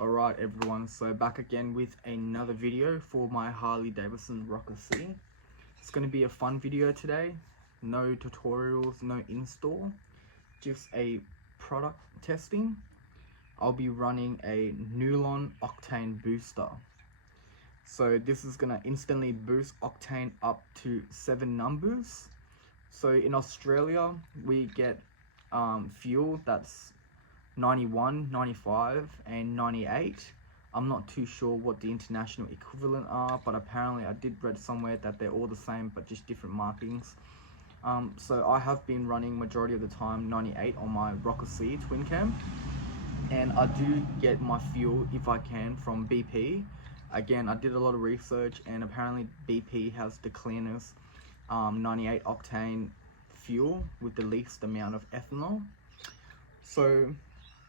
Alright everyone, so back again with another video for my Harley Davidson Rocker C. It's going to be a fun video today. No tutorials, no install, just a product testing. I'll be running a Nulon Octane booster. So this is going to instantly boost Octane up to 7 numbers. So in Australia we get fuel that's 91, 95 and 98. I'm not too sure what the international equivalent are, but apparently I did read somewhere that they're all the same but just different markings. So I have been running majority of the time 98 on my Rocker C twin cam, and I do get my fuel if I can from BP. Again, I did a lot of research and apparently BP has the cleanest 98 octane fuel with the least amount of ethanol. So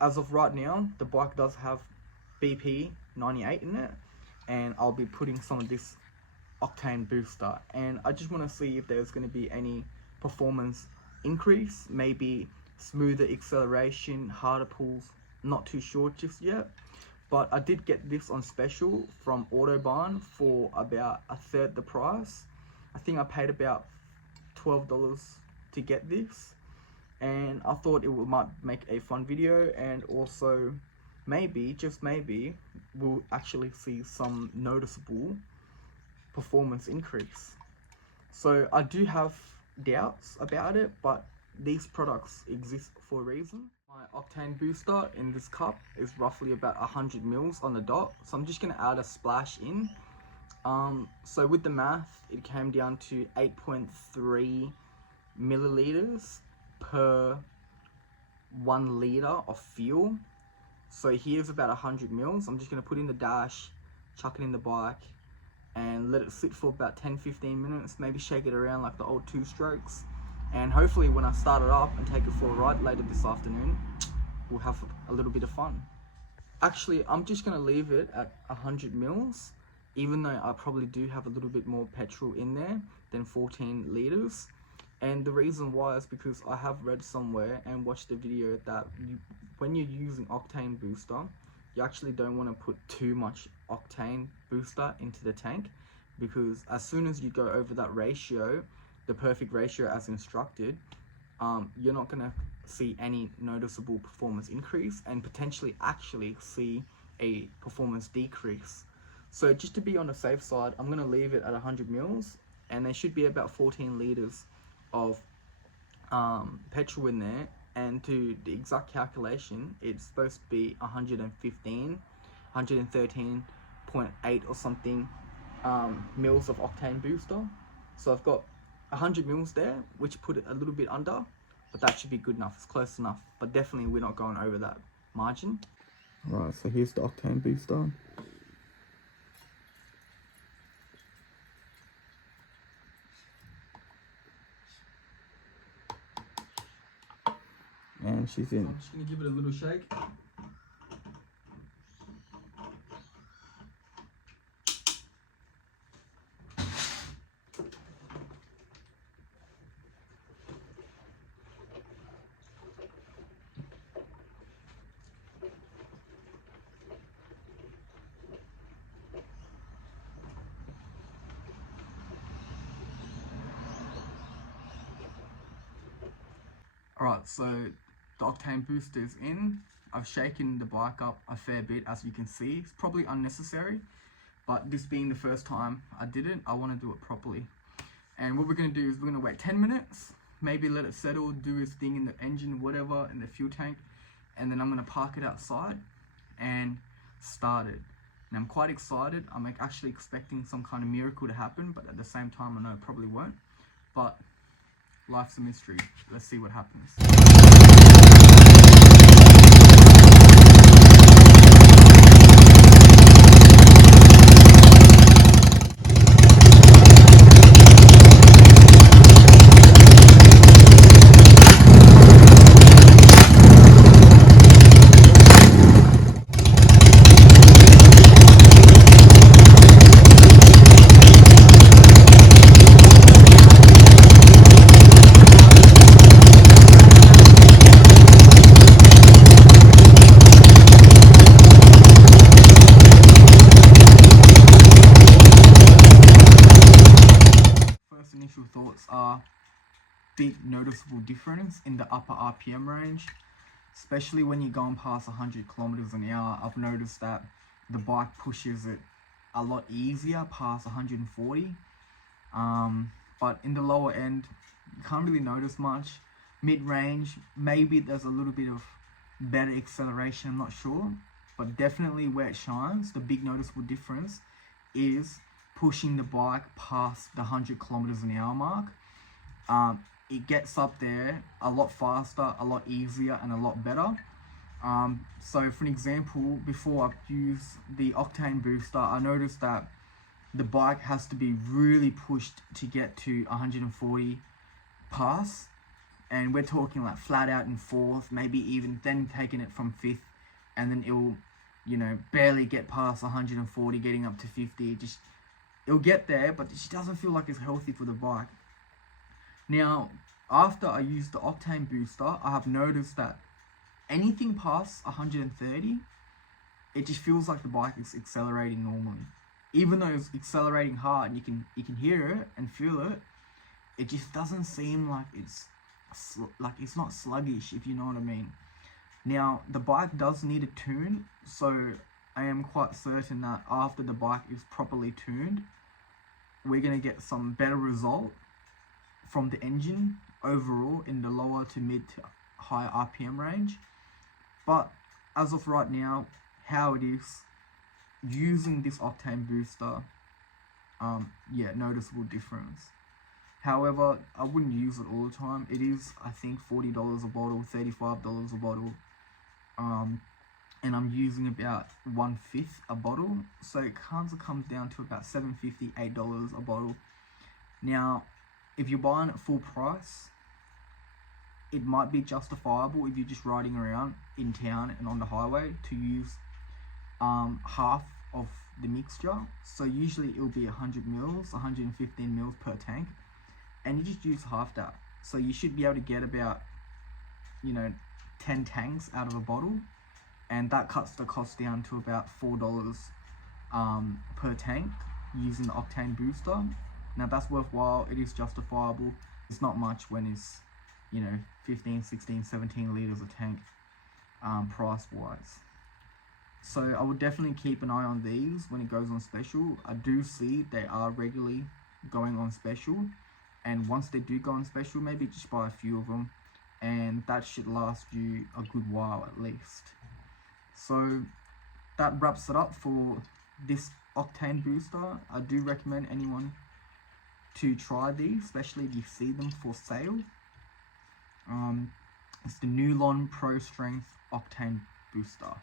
as of right now, the bike does have BP 98 in it, and I'll be putting some of this Octane booster, and I just want to see if there's going to be any performance increase, maybe smoother acceleration, harder pulls, not too sure just yet. But I did get this on special from Autobahn for about a third the price. I think I paid about $12 to get this, and I thought it might make a fun video, and also maybe, just maybe, we'll actually see some noticeable performance increase. So I do have doubts about it, but these products exist for a reason. My Octane booster in this cup is roughly about 100 mils on the dot, so I'm just going to add a splash in. So with the math, it came down to 8.3 milliliters per 1 liter of fuel. So here's about 100 mils. I'm just going to put in the dash, chuck it in the bike, and let it sit for about 10-15 minutes, maybe shake it around like the old 2 strokes, and hopefully when I start it up and take it for a ride later this afternoon, we'll have a little bit of fun. Actually, I'm just going to leave it at 100 mils, even though I probably do have a little bit more petrol in there than 14 liters. And the reason why is because I have read somewhere and watched a video that when you're using Octane booster, you actually don't want to put too much Octane booster into the tank, because as soon as you go over that ratio, the perfect ratio as instructed, you're not going to see any noticeable performance increase, and potentially actually see a performance decrease. So just to be on the safe side, I'm going to leave it at 100 mils, and there should be about 14 liters of petrol in there, and to the exact calculation, it's supposed to be 113.8 or something mils of Octane booster. So I've got 100 mils there, which put it a little bit under, but that should be good enough. It's close enough, but definitely we're not going over that margin. Right, so here's the Octane booster. And she's in. I'm just going to give it a little shake. Alright, so the Octane booster is in. I've shaken the bike up a fair bit, as you can see. It's probably unnecessary, but this being the first time I did it, I want to do it properly. And what we're going to do is we're going to wait 10 minutes, maybe let it settle, do its thing in the engine, whatever, in the fuel tank, and then I'm going to park it outside and start it. And I'm quite excited. I'm actually expecting some kind of miracle to happen, but at the same time I know it probably won't. But life's a mystery. Let's see what happens. big noticeable difference in the upper RPM range, especially when you're going past 100 kilometers an hour. I've noticed that the bike pushes it a lot easier past 140. But in the lower end, you can't really notice much. Mid-range, maybe there's a little bit of better acceleration, I'm not sure. But definitely where it shines, the big noticeable difference is pushing the bike past the 100 kilometers an hour mark. It gets up there a lot faster, a lot easier, and a lot better. So for an example, before I use the Octane booster, I noticed that the bike has to be really pushed to get to 140 pass, and we're talking like flat out in fourth, maybe even then taking it from fifth, and then it'll, you know, barely get past 140, getting up to 50. Just, it'll get there, but it just doesn't feel like it's healthy for the bike. Now, after I used the Octane booster, I have noticed that anything past 130, it just feels like the bike is accelerating normally. Even though it's accelerating hard and you can hear it and feel it, it just doesn't seem like it's not sluggish, if you know what I mean. Now, the bike does need a tune, so I am quite certain that after the bike is properly tuned, we're going to get some better result from the engine overall in the lower to mid to high RPM range. But as of right now, how it is using this Octane booster, yeah, noticeable difference. However, I wouldn't use it all the time. It is, I think, $40 a bottle, $35 a bottle, and I'm using about 1/5 a bottle, so it comes down to about $7.50, $8 a bottle. Now, if you're buying at full price, it might be justifiable if you're just riding around in town and on the highway to use half of the mixture. So usually it'll be 100 mils, 115 mils per tank, and you just use half that. So you should be able to get about, you know, 10 tanks out of a bottle, and that cuts the cost down to about $4 per tank using the Octane booster. Now that's worthwhile, it is justifiable. It's not much when it's, you know, 15, 16, 17 liters a tank price wise. So I would definitely keep an eye on these when it goes on special. I do see they are regularly going on special, and once they do go on special, maybe just buy a few of them, and that should last you a good while at least. So that wraps it up for this Octane booster. I do recommend anyone to try these, especially if you see them for sale. It's the Nulon Pro Strength Octane booster.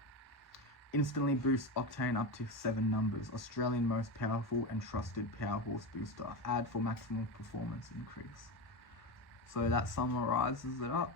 Instantly boosts octane up to 7 numbers. Australian most powerful and trusted power horse booster. Add for maximum performance increase. So that summarizes it up.